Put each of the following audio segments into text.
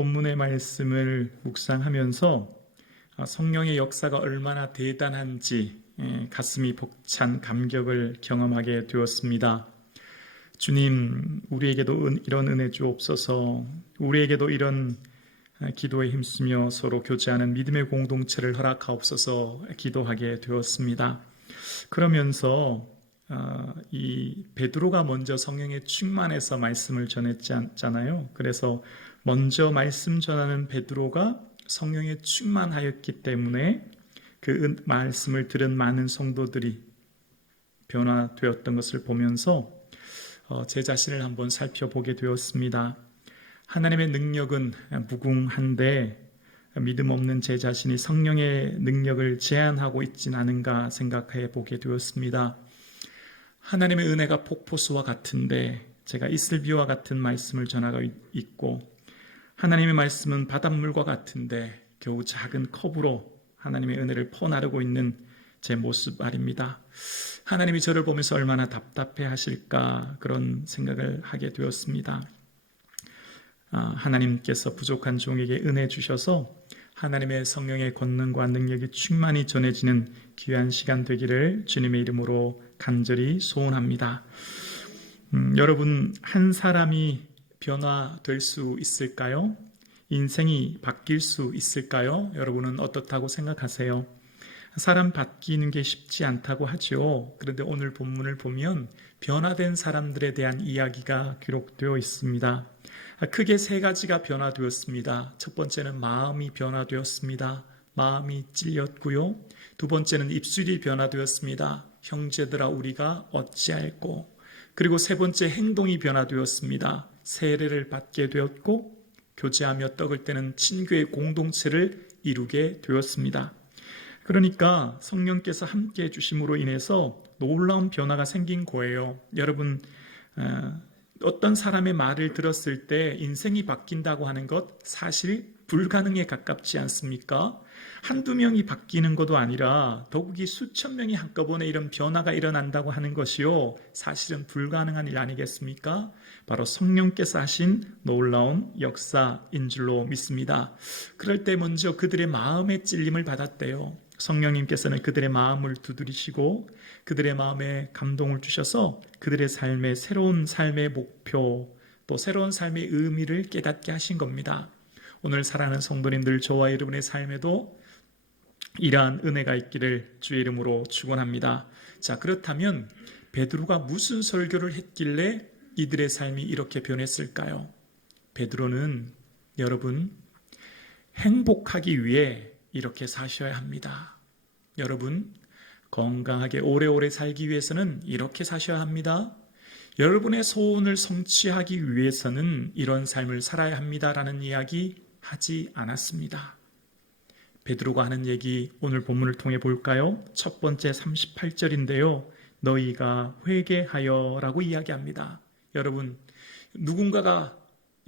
본문의 말씀을 묵상하면서 성령의 역사가 얼마나 대단한지 가슴이 벅찬 감격을 경험하게 되었습니다. 주님, 우리에게도 이런 은혜 주옵소서. 우리에게도 이런 기도에 힘쓰며 서로 교제하는 믿음의 공동체를 허락하옵소서 기도하게 되었습니다. 그러면서 이 베드로가 먼저 성령의 충만해서 말씀을 전했잖아요. 그래서 먼저 말씀 전하는 베드로가 성령에 충만하였기 때문에 그 말씀을 들은 많은 성도들이 변화되었던 것을 보면서 제 자신을 한번 살펴보게 되었습니다. 하나님의 능력은 무궁한데 믿음 없는 제 자신이 성령의 능력을 제한하고 있진 않은가 생각해 보게 되었습니다. 하나님의 은혜가 폭포수와 같은데 제가 이슬비와 같은 말씀을 전하고 있고, 하나님의 말씀은 바닷물과 같은데 겨우 작은 컵으로 하나님의 은혜를 퍼나르고 있는 제 모습 말입니다. 하나님이 저를 보면서 얼마나 답답해 하실까 그런 생각을 하게 되었습니다. 하나님께서 부족한 종에게 은혜 주셔서 하나님의 성령의 권능과 능력이 충만히 전해지는 귀한 시간 되기를 주님의 이름으로 간절히 소원합니다. 여러분, 한 사람이 변화될 수 있을까요? 인생이 바뀔 수 있을까요? 여러분은 어떻다고 생각하세요? 사람 바뀌는 게 쉽지 않다고 하죠. 그런데 오늘 본문을 보면 변화된 사람들에 대한 이야기가 기록되어 있습니다. 크게 세 가지가 변화되었습니다. 첫 번째는 마음이 변화되었습니다. 마음이 찔렸고요. 두 번째는 입술이 변화되었습니다. 형제들아 우리가 어찌할꼬. 그리고 세 번째 행동이 변화되었습니다. 세례를 받게 되었고 교제하며 떡을 떼는 친교의 공동체를 이루게 되었습니다. 그러니까 성령께서 함께 해주심으로 인해서 놀라운 변화가 생긴 거예요. 여러분, 어떤 사람의 말을 들었을 때 인생이 바뀐다고 하는 것 사실 불가능에 가깝지 않습니까? 한두 명이 바뀌는 것도 아니라 더욱이 수천 명이 한꺼번에 이런 변화가 일어난다고 하는 것이요, 사실은 불가능한 일 아니겠습니까? 바로 성령께서 하신 놀라운 역사인 줄로 믿습니다. 그럴 때 먼저 그들의 마음의 찔림을 받았대요. 성령님께서는 그들의 마음을 두드리시고 그들의 마음에 감동을 주셔서 그들의 삶의 새로운 삶의 목표, 또 새로운 삶의 의미를 깨닫게 하신 겁니다. 오늘 사랑하는 성도님들, 저와 여러분의 삶에도 이러한 은혜가 있기를 주의 이름으로 축원합니다. 자, 그렇다면 베드로가 무슨 설교를 했길래 이들의 삶이 이렇게 변했을까요? 베드로는 여러분, 행복하기 위해 이렇게 사셔야 합니다. 여러분, 건강하게 오래오래 살기 위해서는 이렇게 사셔야 합니다. 여러분의 소원을 성취하기 위해서는 이런 삶을 살아야 합니다라는 이야기 하지 않았습니다. 베드로가 하는 얘기 오늘 본문을 통해 볼까요? 첫 번째 38절인데요. 너희가 회개하여 라고 이야기합니다. 여러분, 누군가가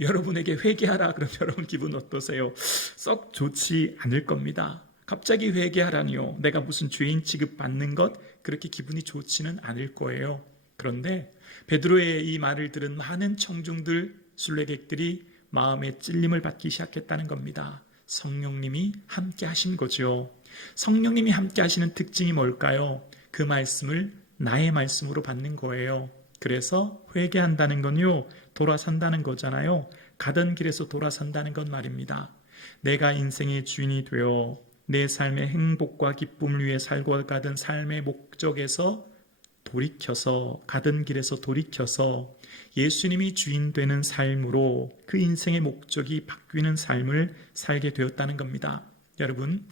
여러분에게 회개하라 그러면 여러분 기분 어떠세요? 썩 좋지 않을 겁니다. 갑자기 회개하라니요. 내가 무슨 죄인 취급받는 것, 그렇게 기분이 좋지는 않을 거예요. 그런데 베드로의 이 말을 들은 많은 청중들, 순례객들이 마음의 찔림을 받기 시작했다는 겁니다. 성령님이 함께 하신 거죠. 성령님이 함께 하시는 특징이 뭘까요? 그 말씀을 나의 말씀으로 받는 거예요. 그래서 회개한다는 건요, 돌아선다는 거잖아요. 가던 길에서 돌아선다는 건 말입니다. 내가 인생의 주인이 되어 내 삶의 행복과 기쁨을 위해 살고 가던 삶의 목적에서 돌이켜서, 가던 길에서 돌이켜서 예수님이 주인 되는 삶으로 그 인생의 목적이 바뀌는 삶을 살게 되었다는 겁니다. 여러분,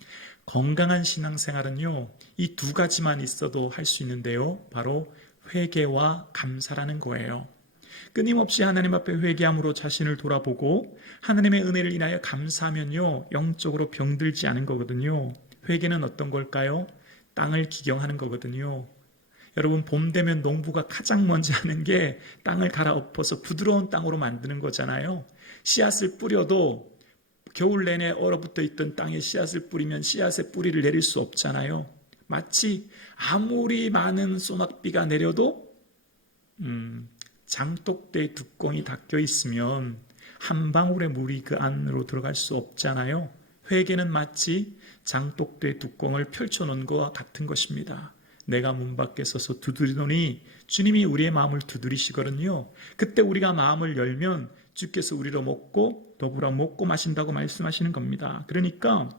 건강한 신앙생활은요, 이 두 가지만 있어도 할 수 있는데요, 바로 회개와 감사라는 거예요. 끊임없이 하나님 앞에 회개함으로 자신을 돌아보고 하나님의 은혜를 인하여 감사하면요, 영적으로 병들지 않은 거거든요. 회개는 어떤 걸까요? 땅을 기경하는 거거든요. 여러분, 봄 되면 농부가 가장 먼저 하는 게 땅을 갈아엎어서 부드러운 땅으로 만드는 거잖아요. 씨앗을 뿌려도 겨울 내내 얼어붙어 있던 땅에 씨앗을 뿌리면 씨앗의 뿌리를 내릴 수 없잖아요. 마치 아무리 많은 소낙비가 내려도 장독대의 뚜껑이 닫혀 있으면 한 방울의 물이 그 안으로 들어갈 수 없잖아요. 회개는 마치 장독대 뚜껑을 펼쳐놓은 것과 같은 것입니다. 내가 문 밖에 서서 두드리노니 주님이 우리의 마음을 두드리시거든요. 그때 우리가 마음을 열면 주께서 우리로 먹고 더불어 먹고 마신다고 말씀하시는 겁니다. 그러니까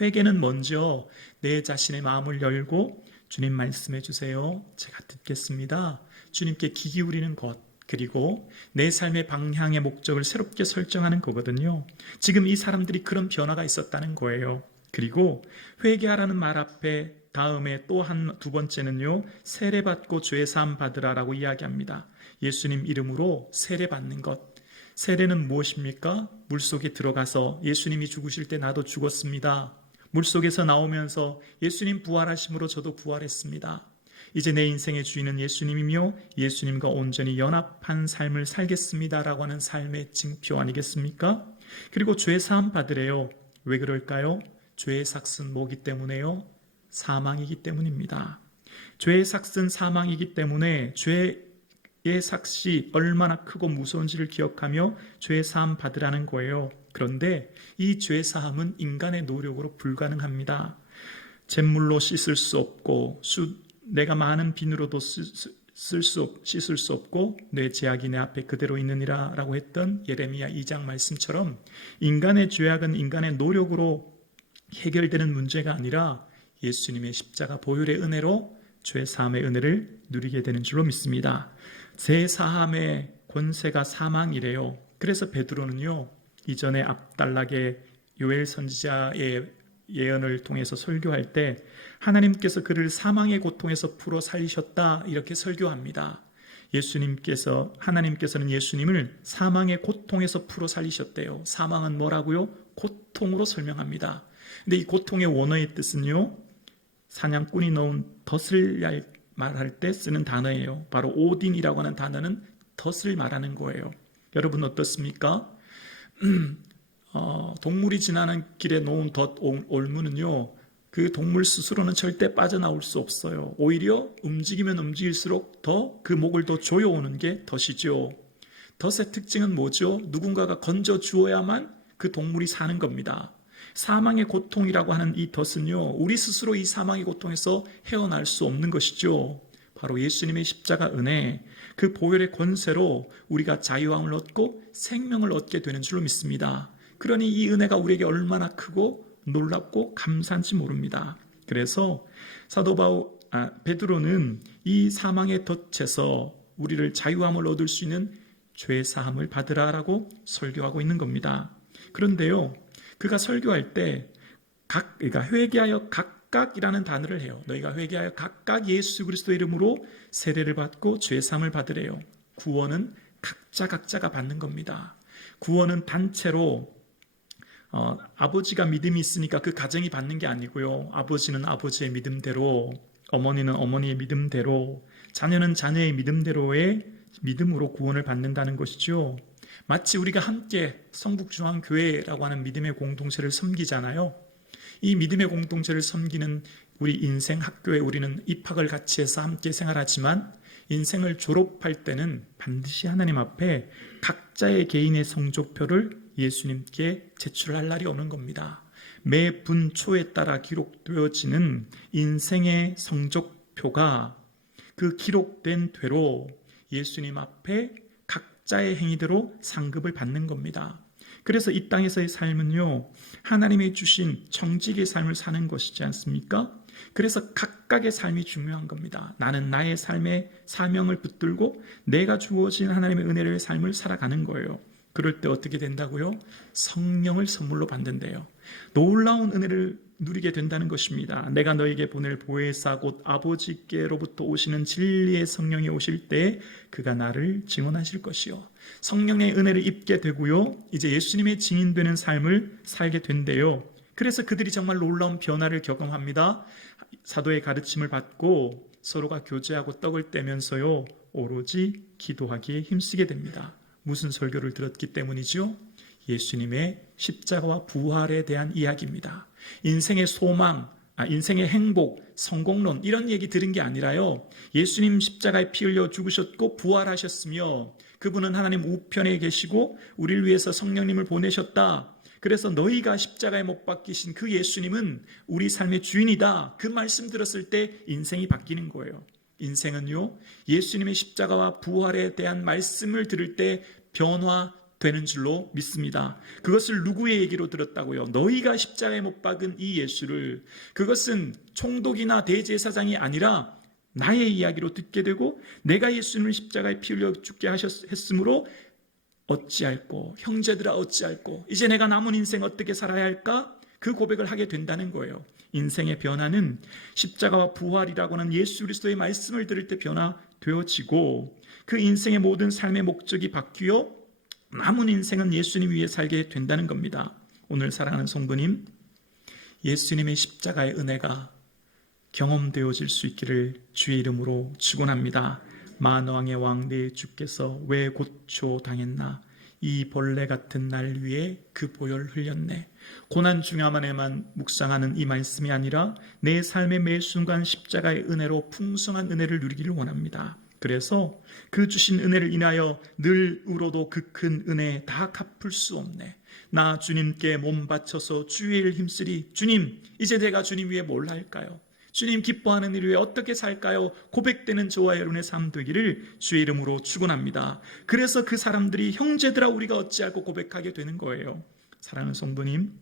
회개는 먼저 내 자신의 마음을 열고 주님 말씀해 주세요. 제가 듣겠습니다. 주님께 귀 기울이는 것, 그리고 내 삶의 방향의 목적을 새롭게 설정하는 거거든요. 지금 이 사람들이 그런 변화가 있었다는 거예요. 그리고 회개하라는 말 앞에 다음에 또 두 번째는요, 세례받고 죄사함 받으라라고 이야기합니다. 예수님 이름으로 세례받는 것. 세례는 무엇입니까? 물속에 들어가서 예수님이 죽으실 때 나도 죽었습니다. 물속에서 나오면서 예수님 부활하심으로 저도 부활했습니다. 이제 내 인생의 주인은 예수님이며 예수님과 온전히 연합한 삶을 살겠습니다라고 하는 삶의 징표 아니겠습니까? 그리고 죄사함 받으래요. 왜 그럴까요? 죄의 삭은 뭐기 때문에요? 사망이기 때문입니다. 죄의 삭은 사망이기 때문에 죄의 삭이 얼마나 크고 무서운지를 기억하며 죄사함 받으라는 거예요. 그런데 이 죄사함은 인간의 노력으로 불가능합니다. 잿물로 씻을 수 없고 내가 많은 비누로도 씻을 수 없고 내 죄악이 내 앞에 그대로 있느니라 라고 했던 예레미야 2장 말씀처럼 인간의 죄악은 인간의 노력으로 해결되는 문제가 아니라 예수님의 십자가 보혈의 은혜로 죄사함의 은혜를 누리게 되는 줄로 믿습니다. 죄사함의 권세가 사망이래요. 그래서 베드로는요, 이전에 앞달락의 요엘 선지자의 예언을 통해서 설교할 때 하나님께서 그를 사망의 고통에서 풀어 살리셨다 이렇게 설교합니다. 하나님께서는 예수님을 사망의 고통에서 풀어 살리셨대요. 사망은 뭐라고요? 고통으로 설명합니다. 근데 이 고통의 원어의 뜻은요, 사냥꾼이 넣은 덫을 말할 때 쓰는 단어예요. 바로 오딘이라고 하는 단어는 덫을 말하는 거예요. 여러분 어떻습니까? 동물이 지나는 길에 놓은 덫 올무는요, 그 동물 스스로는 절대 빠져나올 수 없어요. 오히려 움직이면 움직일수록 더 그 목을 더 조여오는 게 덫이죠. 덫의 특징은 뭐죠? 누군가가 건져 주어야만 그 동물이 사는 겁니다. 사망의 고통이라고 하는 이 덫은요, 우리 스스로 이 사망의 고통에서 헤어날 수 없는 것이죠. 바로 예수님의 십자가 은혜, 그 보혈의 권세로 우리가 자유함을 얻고 생명을 얻게 되는 줄로 믿습니다. 그러니 이 은혜가 우리에게 얼마나 크고 놀랍고 감사한지 모릅니다. 그래서 베드로는 이 사망의 덫에서 우리를 자유함을 얻을 수 있는 죄사함을 받으라라고 설교하고 있는 겁니다. 그런데요, 그가 설교할 때 그러니까 회개하여 각각이라는 단어를 해요. 너희가 회개하여 각각 예수 그리스도의 이름으로 세례를 받고 죄사함을 받으래요. 구원은 각자가 받는 겁니다. 구원은 단체로 아버지가 믿음이 있으니까 그 가정이 받는 게 아니고요. 아버지는 아버지의 믿음대로, 어머니는 어머니의 믿음대로, 자녀는 자녀의 믿음으로 구원을 받는다는 것이죠. 마치 우리가 함께 성북중앙교회라고 하는 믿음의 공동체를 섬기잖아요. 이 믿음의 공동체를 섬기는 우리 인생 학교에 우리는 입학을 같이 해서 함께 생활하지만 인생을 졸업할 때는 반드시 하나님 앞에 각자의 개인의 성적표를 예수님께 제출할 날이 오는 겁니다. 매 분초에 따라 기록되어지는 인생의 성적표가 그 기록된 대로 예수님 앞에 각자의 행위대로 상급을 받는 겁니다. 그래서 이 땅에서의 삶은요, 하나님이 주신 정직의 삶을 사는 것이지 않습니까? 그래서 각각의 삶이 중요한 겁니다. 나는 나의 삶의 사명을 붙들고 내가 주어진 하나님의 은혜의 삶을 살아가는 거예요. 그럴 때 어떻게 된다고요? 성령을 선물로 받는데요. 놀라운 은혜를 누리게 된다는 것입니다. 내가 너에게 보낼 보혜사 곧 아버지께로부터 오시는 진리의 성령이 오실 때 그가 나를 증언하실 것이요. 성령의 은혜를 입게 되고요. 이제 예수님의 증인되는 삶을 살게 된대요. 그래서 그들이 정말 놀라운 변화를 경험합니다. 사도의 가르침을 받고 서로가 교제하고 떡을 떼면서요, 오로지 기도하기에 힘쓰게 됩니다. 무슨 설교를 들었기 때문이죠? 예수님의 십자가와 부활에 대한 이야기입니다. 인생의 소망, 인생의 행복, 성공론 이런 얘기 들은 게 아니라요. 예수님 십자가에 피 흘려 죽으셨고 부활하셨으며 그분은 하나님 우편에 계시고 우리를 위해서 성령님을 보내셨다. 그래서 너희가 십자가에 못 박히신 그 예수님은 우리 삶의 주인이다. 그 말씀 들었을 때 인생이 바뀌는 거예요. 인생은요, 예수님의 십자가와 부활에 대한 말씀을 들을 때 변화되는 줄로 믿습니다. 그것을 누구의 얘기로 들었다고요? 너희가 십자가에 못 박은 이 예수를. 그것은 총독이나 대제사장이 아니라 나의 이야기로 듣게 되고 내가 예수님을 십자가에 피 흘려 죽게 했으므로 어찌할꼬, 형제들아 어찌할꼬, 이제 내가 남은 인생 어떻게 살아야 할까? 그 고백을 하게 된다는 거예요. 인생의 변화는 십자가와 부활이라고 하는 예수 그리스도의 말씀을 들을 때 변화되어지고 그 인생의 모든 삶의 목적이 바뀌어 남은 인생은 예수님 위해 살게 된다는 겁니다. 오늘 사랑하는 성도님, 예수님의 십자가의 은혜가 경험되어질 수 있기를 주의 이름으로 축원합니다. 만왕의 왕 내 주께서 왜 고초당했나? 이 벌레 같은 날 위에 그 보혈 흘렸네. 고난 중함안에만 묵상하는 이 말씀이 아니라 내 삶의 매 순간 십자가의 은혜로 풍성한 은혜를 누리기를 원합니다. 그래서 그 주신 은혜를 인하여 늘 울어도 그 큰 은혜 다 갚을 수 없네. 나 주님께 몸 바쳐서 주의 일 힘쓰리. 주님, 이제 내가 주님 위에 뭘 할까요? 주님 기뻐하는 일 위해 어떻게 살까요? 고백되는 저와 여러분의 삶 되기를 주의 이름으로 축원합니다. 그래서 그 사람들이 형제들아 우리가 어찌할꼬 고백하게 되는 거예요. 사랑하는 성도님,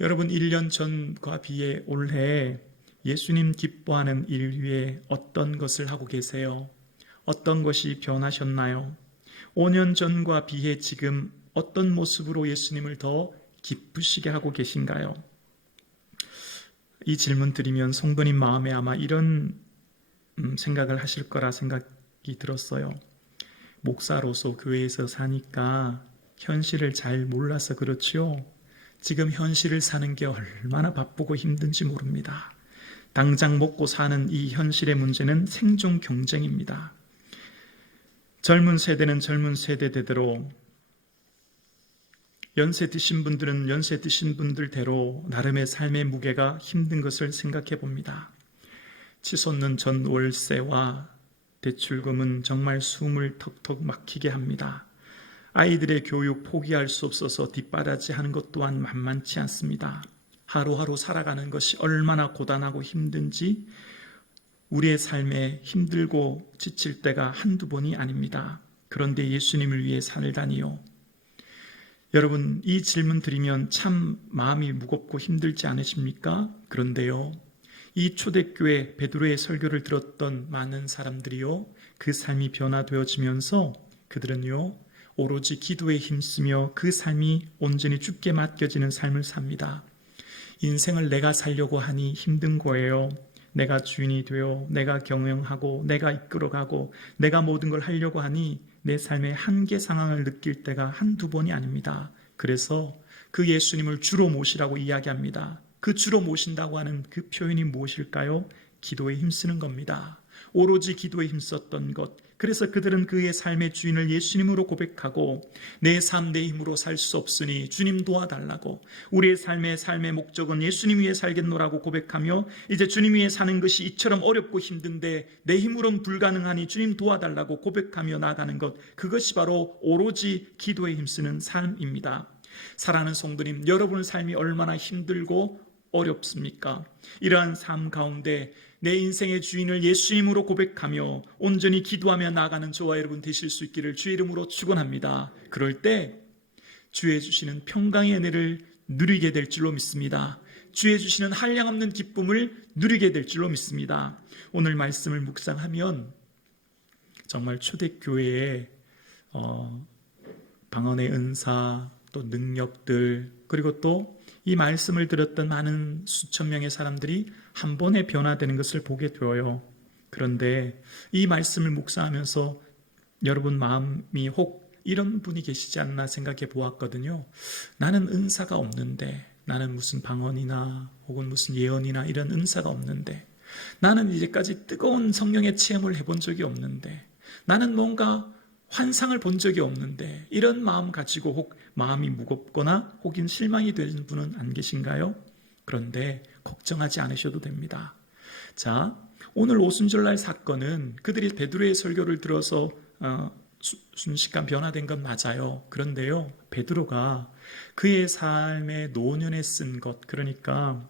여러분 1년 전과 비해 올해 예수님 기뻐하는 일 위해 어떤 것을 하고 계세요? 어떤 것이 변하셨나요? 5년 전과 비해 지금 어떤 모습으로 예수님을 더 기쁘시게 하고 계신가요? 이 질문 드리면 성도님 마음에 아마 이런 생각을 하실 거라 생각이 들었어요. 목사로서 교회에서 사니까 현실을 잘 몰라서 그렇지요. 지금 현실을 사는 게 얼마나 바쁘고 힘든지 모릅니다. 당장 먹고 사는 이 현실의 문제는 생존 경쟁입니다. 젊은 세대는 젊은 세대대로, 연세 드신 분들은 연세 드신 분들대로 나름의 삶의 무게가 힘든 것을 생각해 봅니다. 치솟는 전 월세와 대출금은 정말 숨을 턱턱 막히게 합니다. 아이들의 교육 포기할 수 없어서 뒷바라지 하는 것 또한 만만치 않습니다. 하루하루 살아가는 것이 얼마나 고단하고 힘든지 우리의 삶에 힘들고 지칠 때가 한두 번이 아닙니다. 그런데 예수님을 위해 살다니요. 여러분, 이 질문 드리면 참 마음이 무겁고 힘들지 않으십니까? 그런데요, 이 초대교회 베드로의 설교를 들었던 많은 사람들이요, 그 삶이 변화되어지면서 그들은요, 오로지 기도에 힘쓰며 그 삶이 온전히 주께 맡겨지는 삶을 삽니다. 인생을 내가 살려고 하니 힘든 거예요. 내가 주인이 되어 내가 경영하고 내가 이끌어가고 내가 모든 걸 하려고 하니 내 삶의 한계 상황을 느낄 때가 한두 번이 아닙니다. 그래서 그 예수님을 주로 모시라고 이야기합니다. 그 주로 모신다고 하는 그 표현이 무엇일까요? 기도에 힘쓰는 겁니다. 오로지 기도에 힘썼던 것. 그래서 그들은 그의 삶의 주인을 예수님으로 고백하고 내 삶 내 힘으로 살 수 없으니 주님 도와달라고, 우리의 삶의 목적은 예수님 위해 살겠노라고 고백하며 이제 주님 위해 사는 것이 이처럼 어렵고 힘든데 내 힘으로는 불가능하니 주님 도와달라고 고백하며 나아가는 것, 그것이 바로 오로지 기도에 힘쓰는 삶입니다. 사랑하는 성도님, 여러분의 삶이 얼마나 힘들고 어렵습니까? 이러한 삶 가운데 내 인생의 주인을 예수님으로 고백하며 온전히 기도하며 나아가는 저와 여러분 되실 수 있기를 주의 이름으로 축원합니다. 그럴 때 주의 주시는 평강의 은혜를 누리게 될 줄로 믿습니다. 주의 주시는 한량없는 기쁨을 누리게 될 줄로 믿습니다. 오늘 말씀을 묵상하면 정말 초대교회의 방언의 은사, 또 능력들, 그리고 또 이 말씀을 들었던 많은 수천 명의 사람들이 한 번에 변화되는 것을 보게 되어요. 그런데 이 말씀을 묵상하면서 여러분 마음이 혹 이런 분이 계시지 않나 생각해 보았거든요. 나는 은사가 없는데, 나는 무슨 방언이나 혹은 무슨 예언이나 이런 은사가 없는데, 나는 이제까지 뜨거운 성령의 체험을 해본 적이 없는데, 나는 뭔가 환상을 본 적이 없는데, 이런 마음 가지고 혹 마음이 무겁거나 혹은 실망이 되는 분은 안 계신가요? 그런데 걱정하지 않으셔도 됩니다. 자, 오늘 오순절날 사건은 그들이 베드로의 설교를 들어서 순식간 변화된 건 맞아요. 그런데요, 베드로가 그의 삶의 노년에 쓴 것, 그러니까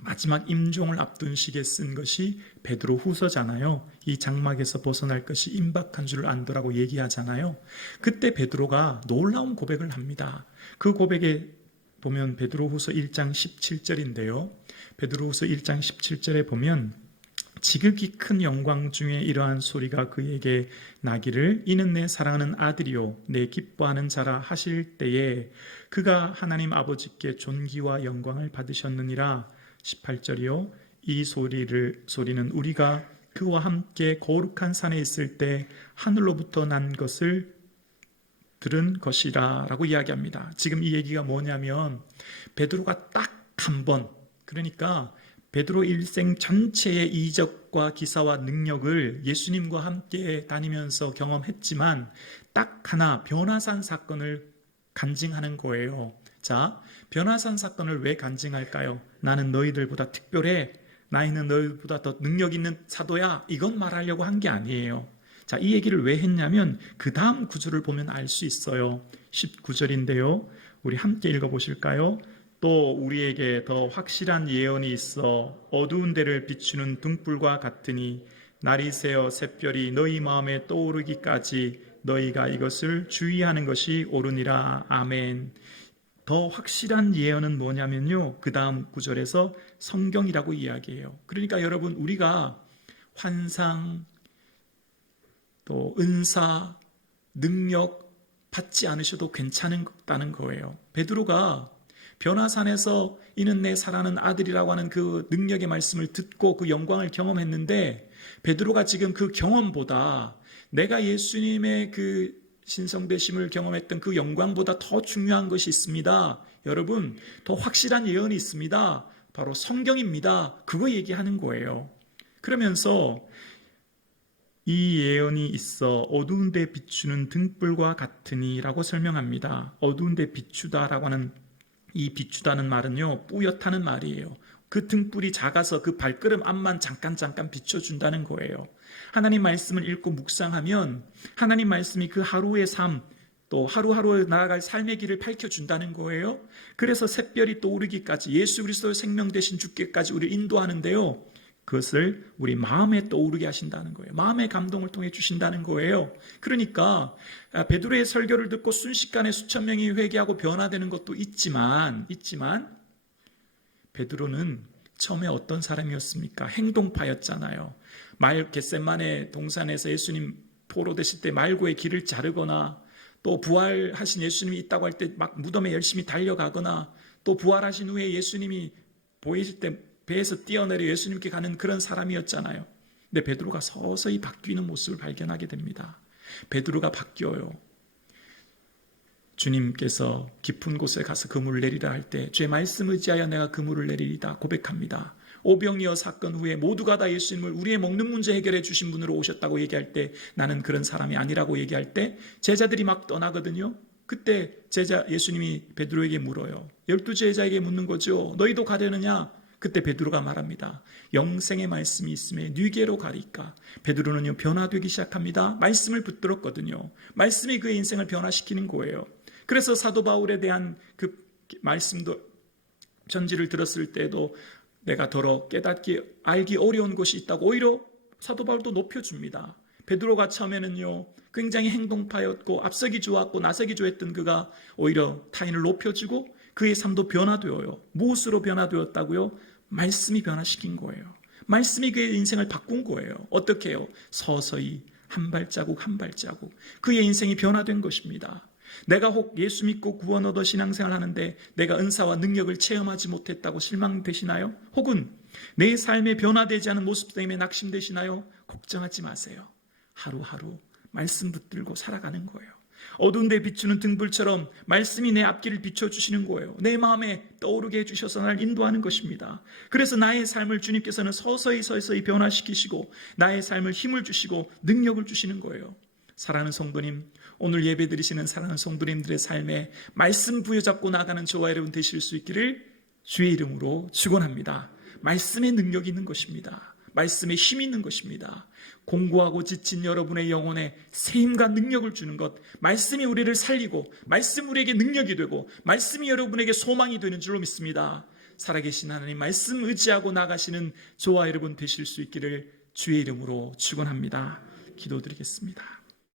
마지막 임종을 앞둔 시기에 쓴 것이 베드로 후서잖아요. 이 장막에서 벗어날 것이 임박한 줄 안더라고 얘기하잖아요. 그때 베드로가 놀라운 고백을 합니다. 그 고백에 보면 베드로 후서 1장 17절인데요. 베드로 후서 1장 17절에 보면 지극히 큰 영광 중에 이러한 소리가 그에게 나기를 이는 내 사랑하는 아들이요 내 기뻐하는 자라 하실 때에 그가 하나님 아버지께 존귀와 영광을 받으셨느니라. 18절이요 이 소리는 우리가 그와 함께 거룩한 산에 있을 때 하늘로부터 난 것을 들은 것이라 라고 이야기합니다. 지금 이 얘기가 뭐냐면 베드로가 딱 한 번, 그러니까 베드로 일생 전체의 이적과 기사와 능력을 예수님과 함께 다니면서 경험했지만 딱 하나 변화산 사건을 간증하는 거예요. 자, 변화산 사건을 왜 간증할까요? 나는 너희들보다 특별해. 나이는 너희들보다 더 능력 있는 사도야. 이건 말하려고 한 게 아니에요. 자, 이 얘기를 왜 했냐면 그 다음 구절을 보면 알 수 있어요. 19절인데요. 우리 함께 읽어보실까요? 또 우리에게 더 확실한 예언이 있어 어두운 데를 비추는 등불과 같으니 날이 새어 샛별이 너희 마음에 떠오르기까지 너희가 이것을 주의하는 것이 옳으니라. 아멘. 더 확실한 예언은 뭐냐면요, 그 다음 구절에서 성경이라고 이야기해요. 그러니까 여러분, 우리가 환상, 또 은사, 능력 받지 않으셔도 괜찮다는 거예요. 베드로가 변화산에서 이는 내 사랑하는 아들이라고 하는 그 능력의 말씀을 듣고 그 영광을 경험했는데, 베드로가 지금 그 경험보다 내가 예수님의 그 신성되심을 경험했던 그 영광보다 더 중요한 것이 있습니다. 여러분, 더 확실한 예언이 있습니다. 바로 성경입니다. 그거 얘기하는 거예요. 그러면서 이 예언이 있어 어두운 데 비추는 등불과 같으니 라고 설명합니다. 어두운 데 비추다라고 하는 이 비추다는 말은요, 뿌옇다는 말이에요. 그 등불이 작아서 그 발걸음 앞만 잠깐 비춰준다는 거예요. 하나님 말씀을 읽고 묵상하면 하나님 말씀이 그 하루의 삶, 또 하루하루 나아갈 삶의 길을 밝혀준다는 거예요. 그래서 샛별이 떠오르기까지 예수 그리스도의 생명 되신 주께까지 우리를 인도하는데요, 그것을 우리 마음에 떠오르게 하신다는 거예요. 마음의 감동을 통해 주신다는 거예요. 그러니까 베드로의 설교를 듣고 순식간에 수천 명이 회개하고 변화되는 것도 있지만 베드로는 처음에 어떤 사람이었습니까? 행동파였잖아요. 겟세마네 동산에서 예수님 포로되실 때 말고의 길을 자르거나, 또 부활하신 예수님이 있다고 할 때 막 무덤에 열심히 달려가거나, 또 부활하신 후에 예수님이 보이실 때 배에서 뛰어내려 예수님께 가는 그런 사람이었잖아요. 근데 베드로가 서서히 바뀌는 모습을 발견하게 됩니다. 베드로가 바뀌어요. 주님께서 깊은 곳에 가서 그물을 내리라 할 때 주의 말씀 의지하여 내가 그물을 내리리다 고백합니다. 오병이어 사건 후에 모두가 다 예수님을 우리의 먹는 문제 해결해 주신 분으로 오셨다고 얘기할 때 나는 그런 사람이 아니라고 얘기할 때 제자들이 막 떠나거든요. 그때 예수님이 베드로에게 물어요. 12 제자에게 묻는 거죠. 너희도 가려느냐? 그때 베드로가 말합니다. 영생의 말씀이 있음에 네게로 가리까. 베드로는요, 변화되기 시작합니다. 말씀을 붙들었거든요. 말씀이 그의 인생을 변화시키는 거예요. 그래서 사도 바울에 대한 그 말씀도, 편지를 들었을 때도 내가 더러 깨닫기 알기 어려운 것이 있다고 오히려 사도 바울도 높여줍니다. 베드로가 처음에는요, 굉장히 행동파였고 앞서기 좋았고 나서기 좋았던 그가 오히려 타인을 높여주고 그의 삶도 변화되어요. 무엇으로 변화되었다고요? 말씀이 변화시킨 거예요. 말씀이 그의 인생을 바꾼 거예요. 어떻게 해요? 서서히 한 발자국 한 발자국 그의 인생이 변화된 것입니다. 내가 혹 예수 믿고 구원 얻어 신앙생활 하는데 내가 은사와 능력을 체험하지 못했다고 실망되시나요? 혹은 내 삶에 변화되지 않은 모습 때문에 낙심되시나요? 걱정하지 마세요. 하루하루 말씀 붙들고 살아가는 거예요. 어두운 데 비추는 등불처럼 말씀이 내 앞길을 비춰주시는 거예요. 내 마음에 떠오르게 해주셔서 나를 인도하는 것입니다. 그래서 나의 삶을 주님께서는 서서히 변화시키시고 나의 삶을 힘을 주시고 능력을 주시는 거예요. 사랑하는 성도님, 오늘 예배드리시는 사랑하는 성도님들의 삶에 말씀 부여잡고 나가는 저와 여러분 되실 수 있기를 주의 이름으로 축원합니다. 말씀의 능력이 있는 것입니다. 말씀에 힘이 있는 것입니다. 공고하고 지친 여러분의 영혼에 세임과 능력을 주는 것, 말씀이 우리를 살리고 말씀이 우리에게 능력이 되고 말씀이 여러분에게 소망이 되는 줄로 믿습니다. 살아계신 하나님 말씀 의지하고 나가시는 저와 여러분 되실 수 있기를 주의 이름으로 축원합니다. 기도드리겠습니다.